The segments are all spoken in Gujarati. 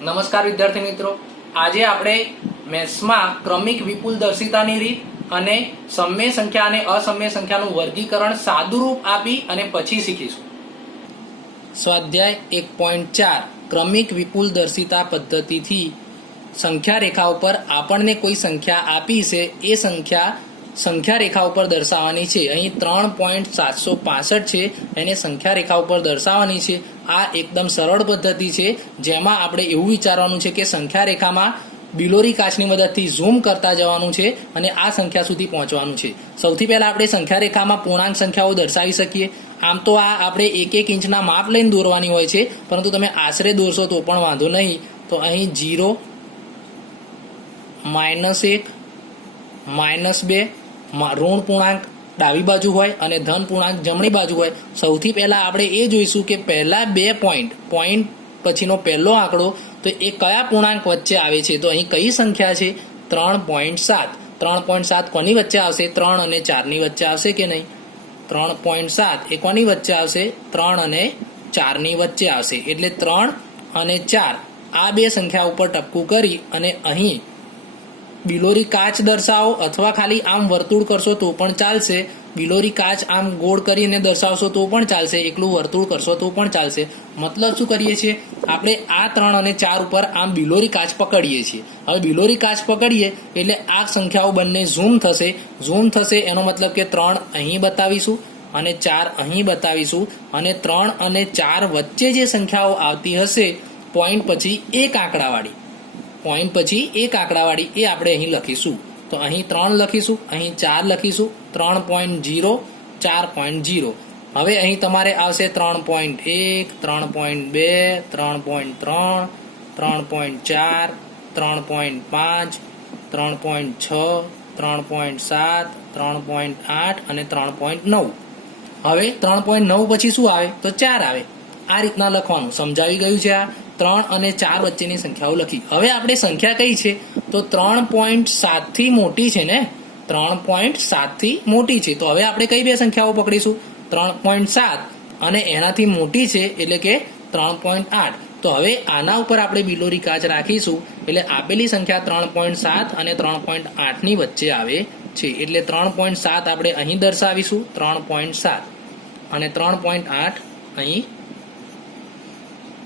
નમસ્કાર વિદ્યાર્થી મિત્રો, આજે આપણે મેથ્સમાં ક્રમિક વિપુલદર્શિતાની રીત અને સમય સંખ્યા અને અસમય સંખ્યાનું વર્ગીકરણ સાદુરૂપ આપી અને પછી શીખીશું. સ્વાધ્યાય 1.4 ક્રમિક વિપુલદર્શિતા પદ્ધતિથી સંખ્યા રેખા ઉપર આપણને કોઈ સંખ્યા આપી છે એ સંખ્યા રેખા ઉપર દર્શાવવાની છે. અહીં 3.765 છે, એને સંખ્યા રેખા ઉપર દર્શાવવાની છે. આ એકદમ સરળ પદ્ધતિ છે, જેમાં આપણે એવું વિચારવાનું છે કે સંખ્યા રેખામાં બિલોરી કાચની મદદથી ઝૂમ કરતા જવાનું છે અને આ સંખ્યા સુધી પહોંચવાનું છે. સૌથી પહેલા આપણે સંખ્યા રેખામાં પૂર્ણાંક સંખ્યાઓ દર્શાવી શકીએ. આમ તો આ આપણે 1-1 ઇંચના માપ લઈને દોરવાની હોય છે, પરંતુ તમે આશરે દોરશો તો પણ વાંધો નહીં. તો અહીં 0, -1, -2 ઋણ પૂર્ણાંક ડાબી બાજુ હોય અને ધન પૂર્ણાંક જમણી બાજુ હોય. સૌથી પહેલા આપણે એ જોઈશું કે પહેલા 2 પોઈન્ટ પછીનો પહેલો આંકડો તો એ કયા પૂર્ણાંક વચ્ચે આવે છે. તો અહીં કઈ સંખ્યા છે? 3.7. 3.7 કોની વચ્ચે આવશે? 3 અને 4 ની વચ્ચે આવશે કે નહીં? 3.7 એ કોની વચ્ચે આવશે? 3 અને 4 ની વચ્ચે આવશે. એટલે 3 અને 4 આ બે સંખ્યા ઉપર ટપકું કરી અને અહીં બિલોરી કાચ દર્શાવો, અથવા ખાલી આમ વર્તુળ કરશો તો પણ ચાલશે. બિલોરી કાચ આમ ગોળ કરીને દર્શાવશો તો પણ ચાલશે, એકલું વર્તુળ કરશો તો પણ ચાલશે. મતલબ શું કરીએ છીએ? આપણે આ 3 અને 4 ઉપર આમ બિલોરી કાચ પકડીએ છીએ. હવે બિલોરી કાચ પકડીએ એટલે આ સંખ્યાઓ બંને ઝૂમ થશે. એનો મતલબ કે 3 અહીં બતાવીશું અને 4 અહીં બતાવીશું, અને 3 અને 4 વચ્ચે જે સંખ્યાઓ આવતી હશે પોઈન્ટ પછી એક આંકડાવાળી એ આપણે અહીં લખીશું. તો અહીં 3 લખીશું, અહીં 4 લખીશું, 3.0, 4.0. હવે અહીં તમારે આવશે 3.1, 3.2, 3.3, 3.4, 3.5, 3.6, 3.7, 3.8 અને 3.9. હવે 3.9 પછી શું આવે? તો 4 આવે. આ રીતના લખવાનું. સમજાવી ગયું છે? આ 3 અને 4 વચ્ચેની સંખ્યાઓ લખી. હવે આપણે સંખ્યા કઈ છે? તો 3.7 થી મોટી છે ને? 3.7 થી મોટી છે. તો હવે આપણે કઈ બે સંખ્યાઓ પકડીશું? 3.7 અને એનાથી મોટી છે એટલે કે 3.8. તો હવે આના ઉપર આપણે બિલોરી કાચ રાખીશું એટલે આપેલી સંખ્યા 3.7 અને 3.8 ની વચ્ચે આવે છે. એટલે 3.7 આપણે અહીં દર્શાવીશું, 3.7, અને 3.8 અહીં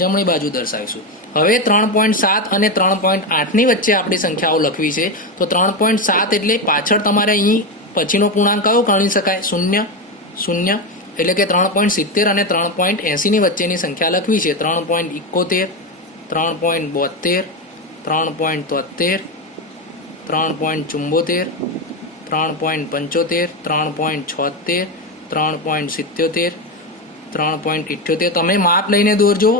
જમણી બાજુ દર્શાવીશું. હવે 3.7 અને 3.8 ની વચ્ચે આપણી સંખ્યાઓ લખવી છે. તો 3.7 એટલે પાછળ તમારે અહીં પછીનો પૂર્ણાંક કયો ગણી શકાય? 0. એટલે કે 3.70 અને 3.80 ની વચ્ચેની સંખ્યા લખવી છે. 3.71, 3.72, 3.73, 3.74, 3.75, 3.76, 3.77, 3.78. તમે માપ લઈને દોરજો,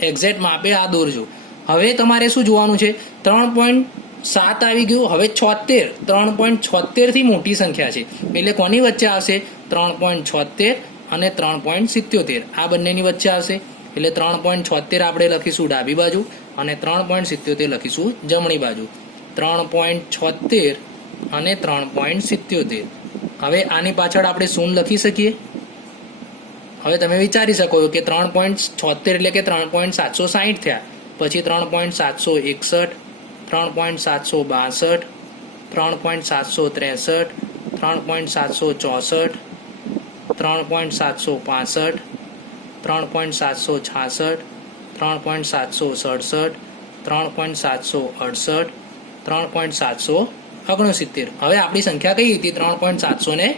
એક્ઝેક્ટ માપે આ દોરજો. હવે તમારે શું જોવાનું છે? 3.7 આવી ગયું. હવે 76, 3.76 થી મોટી સંખ્યા છે એટલે કોની વચ્ચે આવશે? 3.76 અને 3.77 આ બંનેની વચ્ચે આવશે. એટલે 3.76 આપણે લખીશું ડાબી બાજુ અને 3.77 લખીશું જમણી બાજુ. 3.76 અને 3.77. હવે આની પાછળ આપણે શું લખી શકીએ? હવે તમે વિચારી શકો છો કે 3.76 એટલે કે 3.760 થયા, પછી 3.761, 3.762, 3.763, 3.764, 3.765, 3.766, 3.767, 3.768, 3.769. હવે આપણી સંખ્યા કઈ હતી? 3.765.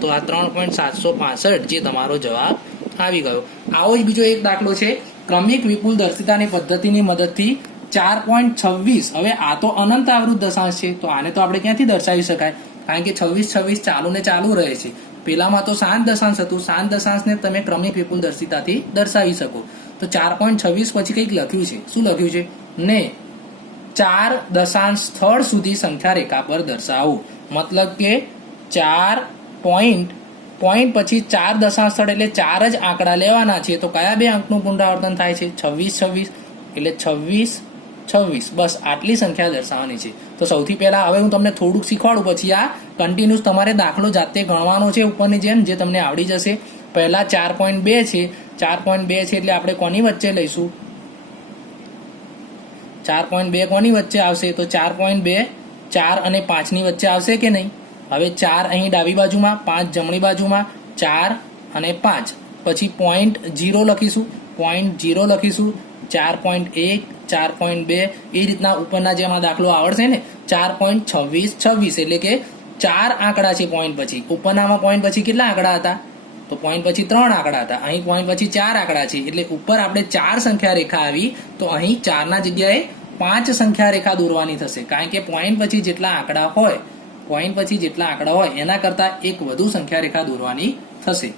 તો આ 3.765 જે તમારો જવાબ આવી ગયો. આવો જ બીજો એક દાખલો છે. ક્રમિક વિપુલદર્શિતાની પદ્ધતિની મદદથી 4.26. હવે આ તો અનંત આવૃત દશાંશ છે, તો આને તો આપણે ક્યાંથી દર્શાવી શકાય? કારણ કે 26 ચાલુ રહે છે. પેલામાં તો શાંત દશાંશ હતું. શાંત દશાંશને તમે ક્રમિક વિપુલદર્શિતાથી દર્શાવી શકો. તો 4.26 પછી કંઈક લખ્યું છે. શું લખ્યું છે? ને 4 દશાંશ સ્થળ સુધી સંખ્યા રેખા પર દર્શાવો. મતલબ કે 4 પોઈન્ટ પછી 4 દશાંશ સ્થળ એટલે 4 જ આંકડા લેવાના છે. તો કયા બે અંકનું પુનરાવર્તન થાય છે? 26, એટલે 26. બસ આટલી સંખ્યા દર્શાવવાની છે. તો સૌથી પહેલા હવે હું તમને થોડુંક શીખવાડું, પછી આ કન્ટિન્યુઅસ તમારે દાખલો જાતે ગણવાનો છે ઉપરની જેમ, જે તમને આવડી જશે. પહેલા 4.2 છે. 4.2 છે એટલે આપણે કોની વચ્ચે લઈશું? 4.2 કોની વચ્ચે આવશે? તો 4.2 4 અને 5 ની વચ્ચે આવશે કે નહીં? હવે 4 અહીં ડાબી બાજુમાં, 5 જમણી બાજુમાં, 4 અને 5 પછી 0.0 લખીશું, 0.0 લખીશું, 4.1 4.2 એ રીતના ઉપરના જેમાં દાખલો આવડશે ને 4.26 એટલે કે 4 આંકડા છે પોઈન્ટ પછી. ઉપરનામાં પોઈન્ટ પછી કેટલા આંકડા હતા? તો પોઈન્ટ પછી 3 આંકડા હતા, અહીં પોઈન્ટ પછી 4 આંકડા છે એટલે ઉપર આપણે 4 સંખ્યા રેખા આવી તો અહીં 4 ના જગ્યાએ 5 સંખ્યા રેખા દોરવાની થશે, કારણ કે પોઈન્ટ પછી જેટલા આંકડા હોય એના કરતા એક વધુ સંખ્યા રેખા દોરવાની થશે.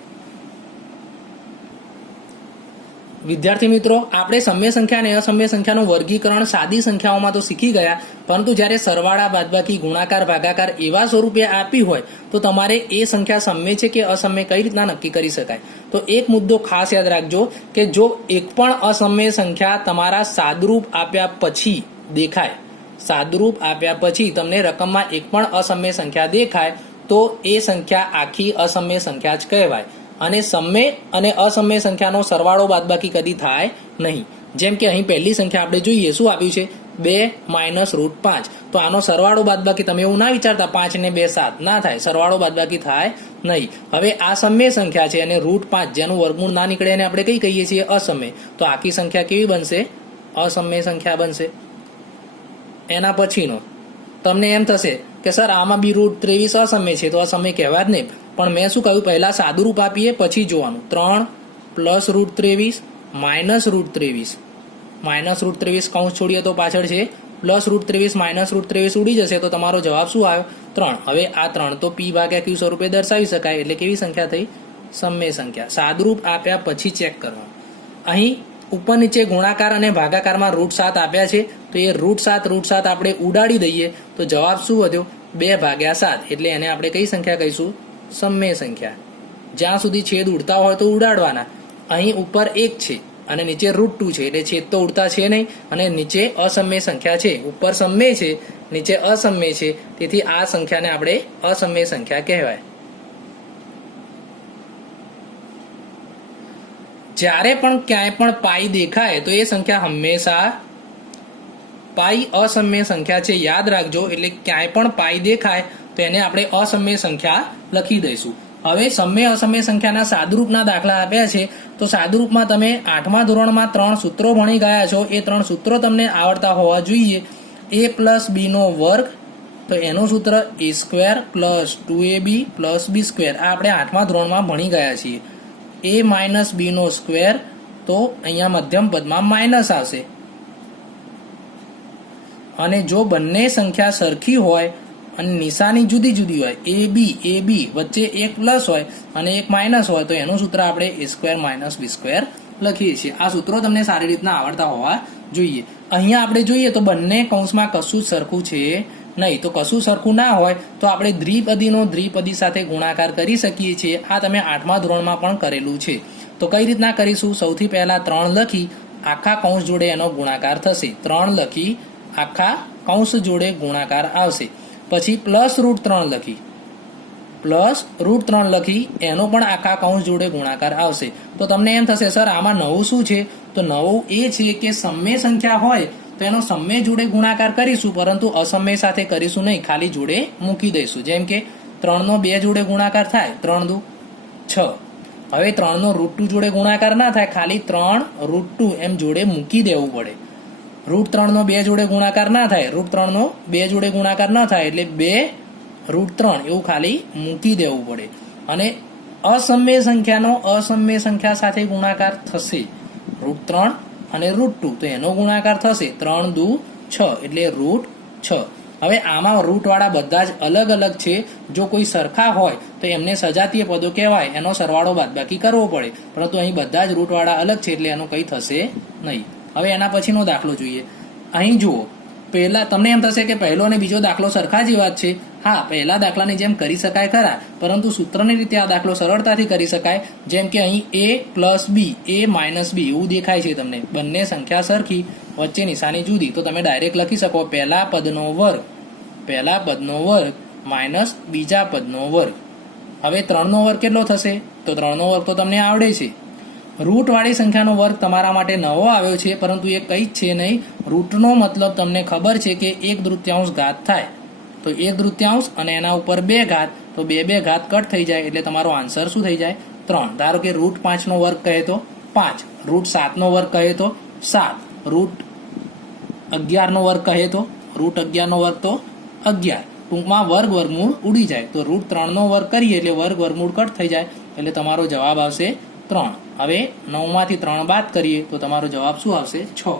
વિદ્યાર્થી મિત્રો, આપણે સમય સંખ્યા અને અસમય સંખ્યાનું વર્ગીકરણ સાદી સંખ્યાઓમાં તો શીખી ગયા, પરંતુ જ્યારે સરવાળા, બાદબાકી, ગુણાકાર, ભાગાકાર એવા સ્વરૂપે આપી હોય તો તમારે એ સંખ્યા સમય છે કે અસમય કઈ રીતના નક્કી કરી શકાય? તો એક મુદ્દો ખાસ યાદ રાખજો કે જો એક પણ અસમય સંખ્યા તમારા સાદરૂપ આપ્યા પછી દેખાય, સાદરૂપ આપ્યા પછી તમને રકમમાં એક પણ અસમય સંખ્યા દેખાય તો એ સંખ્યા આખી અસમય સંખ્યા જ કહેવાય. અને સમય અને અસમય સંખ્યાનો સરવાળો બાદબાકી કદી થાય નહીં. જેમ કે અહીં પહેલી સંખ્યા આપણે જોઈએ, શું આપ્યું છે? 2 - √5. તો આનો સરવાળો બાદબાકી તમે એવું ના વિચારતા 5 ને 2 7 ના થાય, સરવાળો બાદબાકી થાય નહીં. હવે આ સમય સંખ્યા છે અને √5 જેનું વર્ગમૂળ ના નીકળે એને આપણે કઈ કહીએ છીએ? અસમય. તો આખી સંખ્યા કેવી બનશે? અસમય સંખ્યા બનશે. એના પછીનો તમને એમ થશે કે સર આમાં બી √23 અસમય છે તો અસમય કહેવા જ નહીં. પણ મેં શું કહ્યું? પહેલા સાદુરૂપ આપીએ પછી જોવાનું. 3 + √23 - √23 કૌંસ છોડીએ તો પાછળ છે +√23 - √23 ઉડી જશે તો તમારો જવાબ શું આવ્યો? 3. હવે આ 3 તો p/q સ્વરૂપે દર્શાવી શકાય એટલે કેવી સંખ્યા થઈ? સમય સંખ્યા. સાદુરૂપ આપ્યા પછી ચેક કરવાનું. અહીં ઉપર નીચે ગુણાકાર અને ભાગાકારમાં √7 આપ્યા છે તો એ √7 આપણે ઉડાડી દઈએ તો જવાબ શું વધ્યો? 2/7. એટલે એને આપણે કઈ સંખ્યા કહીશું? સમય સંખ્યા. જ્યાં સુધી છેદ ઉડતા હોય તો ઉડાડવાના. અહીં ઉપર 1 છે અને નીચે √2 છે એટલે છેદ તો ઉડતા છે નહીં અને નીચે અસમય સંખ્યા છે, ઉપર સમય છે નીચે અસમય છે, તેથી આ સંખ્યાને આપણે અસમય સંખ્યા કહેવાય. જ્યારે પણ ક્યાંય પણ પાઈ દેખાય તો એ સંખ્યા હંમેશા પાઈ અસમય સંખ્યા છે, યાદ રાખજો. એટલે ક્યાંય પણ પાઈ દેખાય તો એને આપણે અસમય સંખ્યા લખી દઈશું. હવે સમય અસમય સંખ્યાના સાદુરૂપના દાખલા આપ્યા છે તો સાદુરૂપમાં તમે 8મા ધોરણમાં 3 સૂત્રો ભણી ગયા છો, એ 3 સૂત્રો તમને આવડતા હોવા જોઈએ. a + b² તો એનું સૂત્ર a² + 2ab + b². આ આપણે 8મા ધોરણમાં ભણી ગયા છીએ. a - b² તો અહીંયા મધ્યમ પદમાં માઇનસ આવશે. અને જો બંને સંખ્યા સરખી હોય અને નિશાની જુદી જુદી હોય, a b વચ્ચે એક પ્લસ હોય અને એક માઇનસ હોય તો એનું સૂત્ર આપણે a² - b² લખીએ છીએ. આ સૂત્રો તમને સારી રીતના આવડતા હોવા જોઈએ. અહીંયા આપણે જોઈએ તો બંને કૌંસમાં કશું જ સરખું છે નહીં. તો કશું સરખું ના હોય તો આપણે દ્વિપદીનો દ્વિપદી સાથે ગુણાકાર કરી શકીએ છીએ. આ તમે 8મા ધોરણમાં પણ કરેલું છે. તો કઈ રીતના કરીશું? સૌથી પહેલા 3 લખી આખા કૌંસ જોડે એનો ગુણાકાર થશે. 3 લખી આખા કૌંસ જોડે ગુણાકાર આવશે. પછી +√3 લખી એનો પણ આખા કૌંસ જોડે ગુણાકાર આવશે. તો તમને એમ થશે સર આમાં નવું શું છે? તો નવું એ છે કે સમય સંખ્યા હોય તો એનો સમય જોડે ગુણાકાર કરીશું, પરંતુ અસમય સાથે કરીશું નહીં, ખાલી જોડે મૂકી દઈશું. જેમ કે 3 નો 2 જોડે ગુણાકાર થાય, 3 દુ 6. હવે 3 નો √2 જોડે ગુણાકાર ના થાય, ખાલી 3 √2 એમ જોડે મૂકી દેવું પડે. √3 નો 2 જોડે ગુણાકાર ના થાય, √3 નો 2 જોડે ગુણાકાર ના થાય એટલે 2 √3 એવું ખાલી મૂકી દેવું પડે. અને અસમય સંખ્યાનો અસમય સંખ્યા સાથે ગુણાકાર થશે. √3 અને √2 તો એનો ગુણાકાર થશે 3 દુ 6 એટલે √6. હવે આમાં રૂટવાળા બધા જ અલગ અલગ છે. જો કોઈ સરખા હોય તો એમને સજાતીય પદો કહેવાય, એનો સરવાળો બાદબાકી કરવો પડે. પરંતુ અહીં બધા જ રૂટવાળા અલગ છે એટલે એનું કંઈ થશે નહીં. હવે એના પછીનો દાખલો જોઈએ. અહીં જુઓ, પહેલા તમને એમ થશે કે પહેલો અને બીજો દાખલો સરખા જેવા જ છે. હા, પહેલા દાખલાની જેમ કરી શકાય ખરા, પરંતુ સૂત્રની રીતે આ દાખલો સરળતાથી કરી શકાય. જેમ કે અહીં a + b a - b એવું દેખાય છે તમને. બંને સંખ્યા સરખી, વચ્ચે નિશાની જુદી, તો તમે ડાયરેક્ટ લખી શકો પહેલા પદનો વર્ગ માઇનસ બીજા પદનો વર્ગ. હવે 3 નો વર્ગ કેટલો થશે? તો 3 નો વર્ગ તો તમને આવડે છે. રૂટવાળી સંખ્યાનો વર્ગ તમારા માટે નવો આવ્યો છે, પરંતુ એ કંઈ જ છે નહીં. રૂટનો મતલબ તમને ખબર છે કે 1/3 ઘાત થાય તો 1/3 અને એના ઉપર 2 ઘાત તો 2 ઘાત કટ થઈ જાય એટલે તમારો આન્સર શું થઈ જાય? 3. ધારો કે રૂટ 5નો વર્ગ કહે તો 5, રૂટ 7નો વર્ગ કહે તો 7, રૂટ 11નો વર્ગ કહે તો રૂટ 11નો વર્ગ તો 11. ટૂંકમાં વર્ગમૂળ ઉડી જાય તો રૂટ 3નો વર્ગ કરીએ એટલે વર્ગમૂળ કટ થઈ જાય એટલે તમારો જવાબ આવશે 3. હવે 9માંથી 3 બાદ કરીએ તો તમારો જવાબ શું આવશે? 6.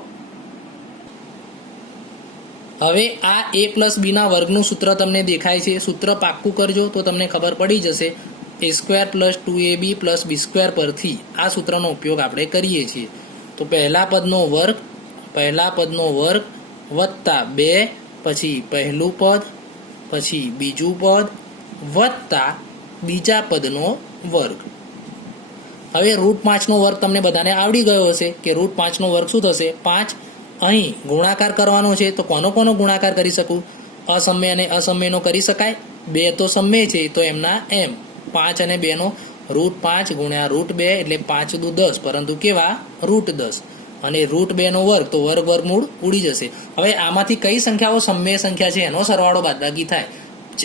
હવે આ a પ્લસ બીના વર્ગનું સૂત્ર તમને દેખાય છે. સૂત્ર પાક્કું કરજો તો તમને ખબર પડી જશે. a² plus 2ab plus b² પરથી આ સૂત્રનો ઉપયોગ આપણે કરીએ છીએ. તો પહેલા પદનો વર્ગ વત્તા 2, પછી પહેલું પદ, પછી બીજું પદ વત્તા બીજા પદનો વર્ગ. હવે રૂટ 5નો વર્ગ તમને બધાને આવડી ગયો હશે કે રૂટ 5નો વર્ગ શું થશે? 5. અહીં ગુણાકાર કરવાનો છે તો કોનો ગુણાકાર કરી શકું? અસમય અને અસમયનો કરી શકાય. 2 તો સમય છે તો એમના એમ. 5 અને 2નો રૂટ 5 ગુણ્યા રૂટ 2 એટલે 5 દુ 10, પરંતુ કેવા? રૂટ 10. અને રૂટ 2નો વર્ગ તો વર્ગમૂળ ઉડી જશે. હવે આમાંથી કઈ સંખ્યાઓ સમય સંખ્યા છે એનો સરવાળો બાદબાકી થાય.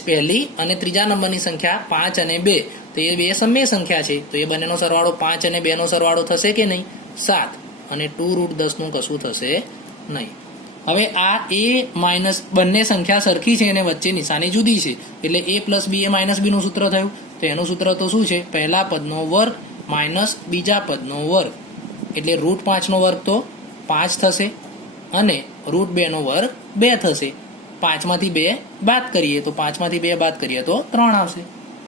પહેલી અને ત્રીજા નંબરની સંખ્યા 5 અને 2 તો એ 2 સમય સંખ્યા છે તો એ બંનેનો સરવાળો 5 અને 2નો સરવાળો થશે કે નહીં? 7. અને 2 રૂટ 10નું કશું થશે નહીં. હવે આ a માઇનસ બંને સંખ્યા સરખી છે અને વચ્ચે નિશાની જુદી છે એટલે a પ્લસ b એ માઇનસ બીનું સૂત્ર થયું. તો એનું સૂત્ર તો શું છે? પહેલા પદનો વર્ગ માઇનસ બીજા પદનો વર્ગ એટલે રૂટ 5નો વર્ગ તો 5 થશે અને રૂટ 2નો વર્ગ 2 થશે. 5માંથી 2 બાદ કરીએ તો 3 આવશે.